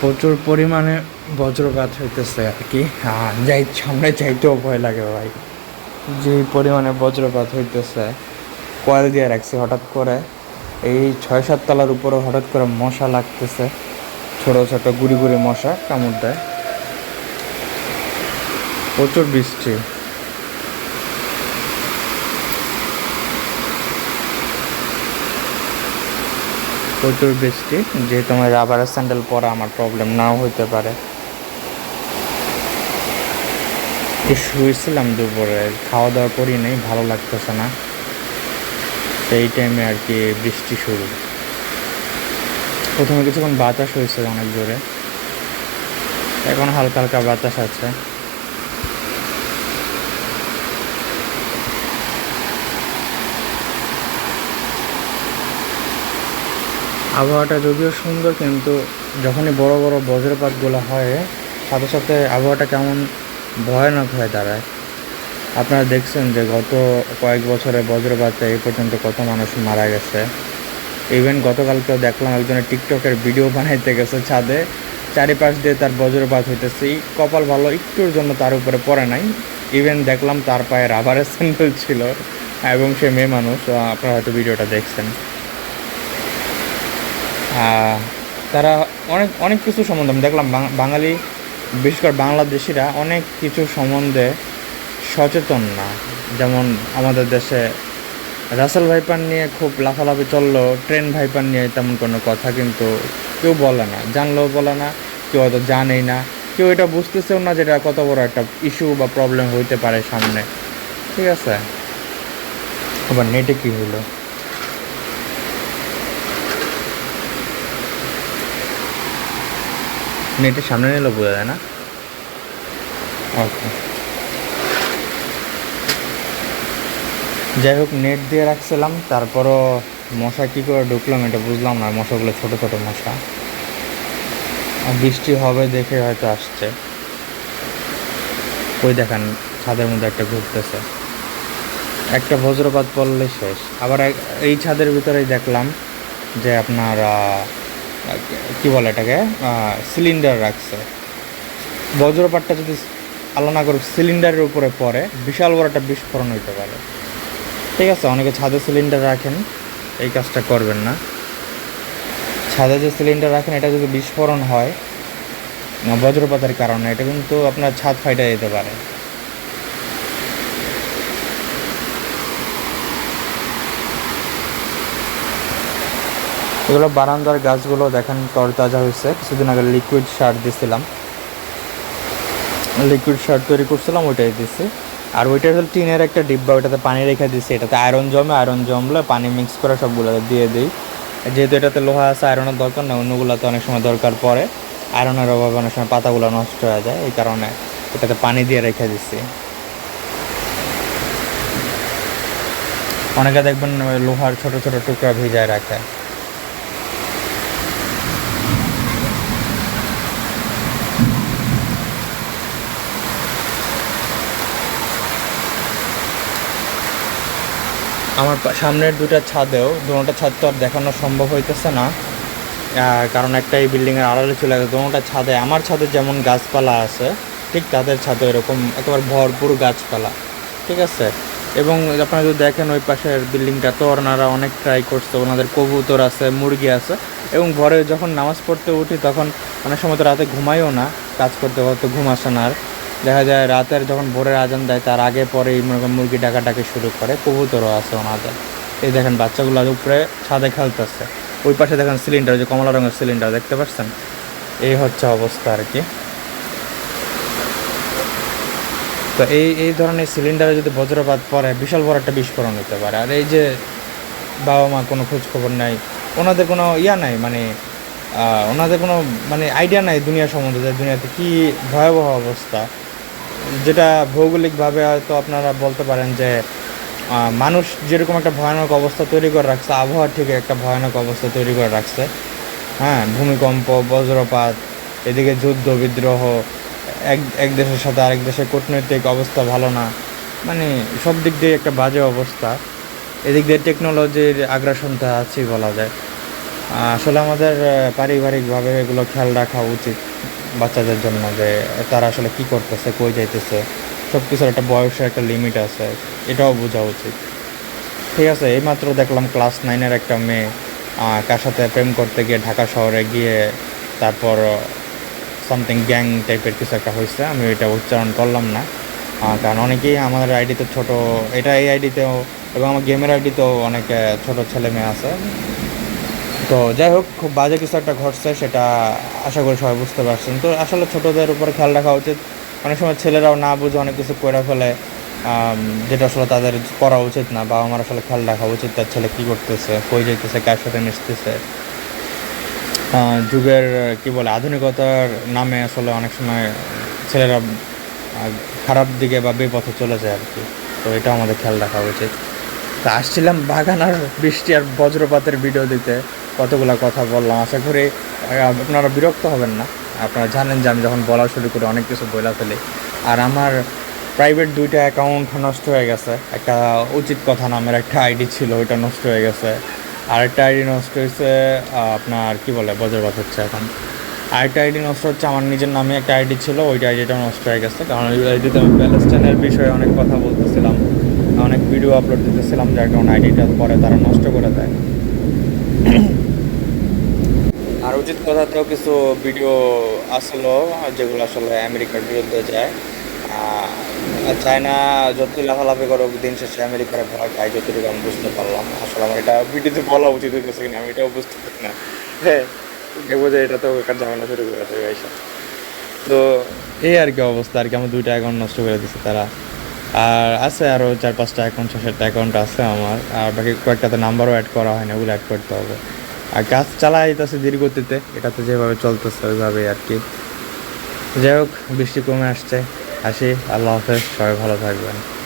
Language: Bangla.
প্রচুর পরিমাণে বজ্রপাত হইতেছে আর কি। যাই, সামনে চাইতেও ভয় লাগে ভাই। যে পরিমাণে বজ্রপাত হইতেছে, কয়েল দিয়ে রাখছি হঠাৎ করে। এই ছয় সাত তলার উপরে হঠাৎ করে মশা লাগতেছে। ছোট ছোট, গুড়ি গুড়ি মশা কামড় দেয়। প্রচুর বৃষ্টি। প্রচুর বৃষ্টি, যেহেতু আমার রাবারের স্যান্ডেল পরা আমার প্রবলেম নাও হইতে পারে। শুয়েছিলাম দুপুরে খাওয়া দাওয়া করি নাই, ভালো লাগতেছে না। এই টাইমে আর কি বৃষ্টি শুরু। প্রথমে কিছুক্ষণ বাতাস হয়েছিল অনেক জোরে। এখন হালকা হালকা বাতাস আছে। আবহাওয়াটা যদিও সুন্দর, কিন্তু যখনই বড় বড় বজ্রপাতগুলো হয়, সাথে সাথে আবহাওয়াটা কেমন ভয়ানক হয়ে দাঁড়ায়। আপনারা দেখছেন যে গত কয়েক বছরে বজ্রপাতে এই পর্যন্ত কত মানুষ মারা গেছে। ইভেন গতকালকেও দেখলাম একজনের টিকটকের ভিডিও বানাইতে গেছে ছাদে। চারিপাশ দিয়ে তার বজ্রপাত হইতেছে। কপাল ভালো, একটুর জন্য তার উপরে পড়ে নাই। ইভেন দেখলাম তার পায়ে রাবারের স্যান্ডেল ছিল। এবং সে মেয়ে মানুষ আপনারা হয়তো ভিডিওটা দেখছেন। তারা অনেক অনেক কিছু সম্বন্ধে আমি দেখলাম। বাঙালি, বিশেষ করে বাংলাদেশিরা অনেক কিছু সম্বন্ধে সচেতন না। যেমন আমাদের দেশে রাসেল ভাইপার নিয়ে খুব লাফালাফি চলল ট্রেন ভাইপার নিয়ে তেমন কোনো কথা কিন্তু কেউ বলে না। জানলেও বলে না, কেউ হয়তো জানেই না। কেউ এটা বুঝতেছেও না যে এটা কত বড় একটা ইস্যু বা প্রবলেম হইতে পারে সামনে। ঠিক আছে? আবার নেটে কী হলো নেটের সামনে নিলেও বোঝা যায় না। ওকে যাই হোক নেট দিয়ে রাখছিলাম, তারপরও মশা কী করে ঢুকলাম এটা বুঝলাম না, মশাগুলো ছোট ছোট মশা। বৃষ্টি হবে দেখে হয়তো আসছে। ওই দেখেন, ছাদের মধ্যে একটা ঘুরতেছে। একটা বজ্রপাত পড়লে শেষ। আবার এই ছাদের ভিতরেই দেখলাম যে আপনার কি বলে এটাকে? সিলিন্ডার রাখছে। বজ্রপাতটা যদি আল্লাহ না করুক সিলিন্ডারের উপরে পড়ে, বিশাল বড় একটা বিস্ফোরণ হইতে পারে। ঠিক আছে, অনেকে ছাদে সিলিন্ডার রাখেন, এই কাজটা করবেন না। ছাদে যে সিলিন্ডার রাখেন, এটা যদি বিস্ফোরণ হয়, বজ্রপাতের কারণে, এটা কিন্তু আপনার ছাদ ফাইটা যেতে পারে। এগুলো বারান্দার গাছগুলো দেখেন তরতাজা হয়েছে। কিছুদিন আগে লিকুইড সার দিছিলাম। লিকুইড সার তৈরি করছিলাম, ওইটাই দিছি। আর ওইটা হলো টিনের একটা ডিব্বা, ওইটাতে পানি রেখে দিছি। এটাতে আয়রন জমে আয়রন জমলে পানি মিক্স করে সবগুলো দিয়ে দিই। যেহেতু এটাতে লোহা আছে আয়রনের দরকার না অন্যগুলোতে অনেক সময় দরকার পড়ে। আয়রনের অভাবে অনেক সময় পাতাগুলো নষ্ট হয়ে যায়, এই কারণে এটাতে পানি দিয়ে রেখে দিছি। অনেকে দেখবেন লোহার ছোট ছোট টুকরা ভিজায় রাখে। আমার সামনের দুটা ছাদেও দুটা ছাদ তো আর দেখানো সম্ভব হইতেছে না। কারণ একটা এই বিল্ডিংয়ের আড়ালে চলে গেছে দুটা ছাদে, আমার ছাদে যেমন গাছপালা আছে, ঠিক তাদের ছাদে এরকম একেবারে ভরপুর গাছপালা, ঠিক আছে? এবং আপনারা যদি দেখেন ওই পাশের বিল্ডিংটা, তো ওনারা অনেক ট্রাই করছে, ওনাদের কবুতর আছে, মুরগি আছে, এবং ঘরে যখন নামাজ পড়তে উঠি, তখন অনেক সময় তো রাতে ঘুমাইও না, কাজ করতে করতে ঘুম আসে না আর। দেখা যায় রাতের যখন ভোরের আজান দেয়, তার আগে পরে মনে করেন মুরগি ডাকাটাকি শুরু করে, কবুতরও আছে ওনাদের। এই দেখেন বাচ্চাগুলো উপরে ছাদে খেলতেছে। ওই পাশে দেখেন সিলিন্ডার যে কমলা রঙের সিলিন্ডার দেখতে পাচ্ছেন? এই হচ্ছে অবস্থা আর কি। তো এই এই ধরনের সিলিন্ডারে যদি বজ্রপাত পড়ে, বিশাল বড় একটা বিস্ফোরণ হতে পারে। আর এই যে বাবা মা কোনো খোঁজ খবর নাই, ওনাদের কোনো ইয়া নাই মানে ওনাদের কোনো মানে আইডিয়া নাই দুনিয়া সম্বন্ধে যে দুনিয়াতে কী ভয়াবহ অবস্থা। যেটা ভৌগোলিকভাবে হয়তো আপনারা বলতে পারেন যে মানুষ যেরকম একটা ভয়ানক অবস্থা তৈরি করে রাখছে, আবহাওয়া ঠিক একটা ভয়ানক অবস্থা তৈরি করে রাখছে। হ্যাঁ ভূমিকম্প, বজ্রপাত, এদিকে যুদ্ধ, বিদ্রোহ, এক এক দেশের সাথে আরেক দেশের কূটনৈতিক অবস্থা ভালো না। মানে সব দিক দিয়ে একটা বাজে অবস্থা। এদিক দিয়ে টেকনোলজির আগ্রাসনটা আছেই বলা যায়। আসলে আমাদের পারিবারিকভাবে এগুলো খেয়াল রাখা উচিত। বাচ্চাদের জন্য যে তারা আসলে কি করতেছে, কই যাইতেছে সব কিছুর একটা বয়সের একটা লিমিট আছে, এটাও বোঝা উচিত। ঠিক আছে, এইমাত্র দেখলাম ক্লাস নাইনের একটা মেয়ে কার সাথে প্রেম করতে গিয়ে ঢাকা শহরে গিয়ে তারপর সামথিং গ্যাং টাইপের কিছু একটা হয়েছে আমি এটা উচ্চারণ করলাম না। কারণ অনেকেই আমাদের আইডিতে ছোট, এটা এই আইডিতেও এবং আমার গেমের আইডিতেও অনেক ছোট ছেলে মেয়ে আছে। তো যাই হোক, খুব বাজে কিছু একটা ঘটছে সেটা আশা করি সবাই বুঝতে পারছেন। তো আসলে ছোটোদের উপর খেয়াল রাখা উচিত। অনেক সময় ছেলেরাও না বুঝে অনেক কিছু করে ফেলে যেটা আসলে তাদের করা উচিত না। বাবা মার আসলে খেয়াল রাখা উচিত তার ছেলে কী করতেছে, কই যাইতেছে, কার সাথে মিশতেছে। যুগের, কি বলে, আধুনিকতার নামে আসলে অনেক সময় ছেলেরা খারাপ দিকে বা বেপথে চলে যায় আর কি। তো এটা আমাদের খেয়াল রাখা উচিত। তা আসছিলাম বাগান আর বৃষ্টি আর বজ্রপাতের ভিডিও দিতে। কতগুলো কথা বললাম, আশা করি আপনারা বিরক্ত হবেন না। আপনারা জানেন যে আমি যখন বলা শুরু করি, অনেক কিছু বলে ফেলি। আর আমার প্রাইভেট দুইটা অ্যাকাউন্ট নষ্ট হয়ে গেছে। একটা উচিত কথা নামের একটা আইডি ছিল, ওইটা নষ্ট হয়ে গেছে। আরেকটা আইডি নষ্ট হয়েছে আপনার কি বলে বজ্রপাত হচ্ছে এখন। আরেকটা আইডি নষ্ট হচ্ছে, আমার নিজের নামে একটা আইডি ছিল, ওইটা আইডিটা নষ্ট হয়ে গেছে। কারণ ওই আইডিতে আমি প্যালেস্টাইনের বিষয়ে অনেক কথা বলতেছিলাম, অনেক ভিডিও আপলোড দিতেছিলাম, যার কারণে আইডিটা পরে তারা নষ্ট করে দেয়। উচিত কথাতেও কিছু ভিডিও আসলো, যেগুলো আসলে আমেরিকার বিরুদ্ধে যায়। চায়না যত লাফালাফি করো দিন শেষে আমেরিকার ভয় খায় যতটুকু আমি বুঝতে পারলাম। আসলে আমার এটা ভিডিওতে বলা উচিত হইতেছে কিনা, আমি এটাও বুঝতে পারি না। হ্যাঁ দেখব যে এটা তো একটা ঝামেলা শুরু করে দেবে তো এই আর কি অবস্থা, আর কি আমার দুইটা অ্যাকাউন্ট নষ্ট করে দিচ্ছে তারা। আর আছে আরও চার পাঁচটা অ্যাকাউন্ট ছয় সাতটা অ্যাকাউন্ট আছে আমার। আর বাকি কয়েকটাতে নাম্বারও অ্যাড করা হয় না, ওগুলো অ্যাড করতে হবে। আর গাছ চালাই গতিতে ধীরগতিতে এটাতে যেভাবে চলতেছে ওইভাবেই আর কি। যাই হোক বৃষ্টি কমে আসছে। আসি, আল্লাহ হাফেজ, সবাই ভালো থাকবেন।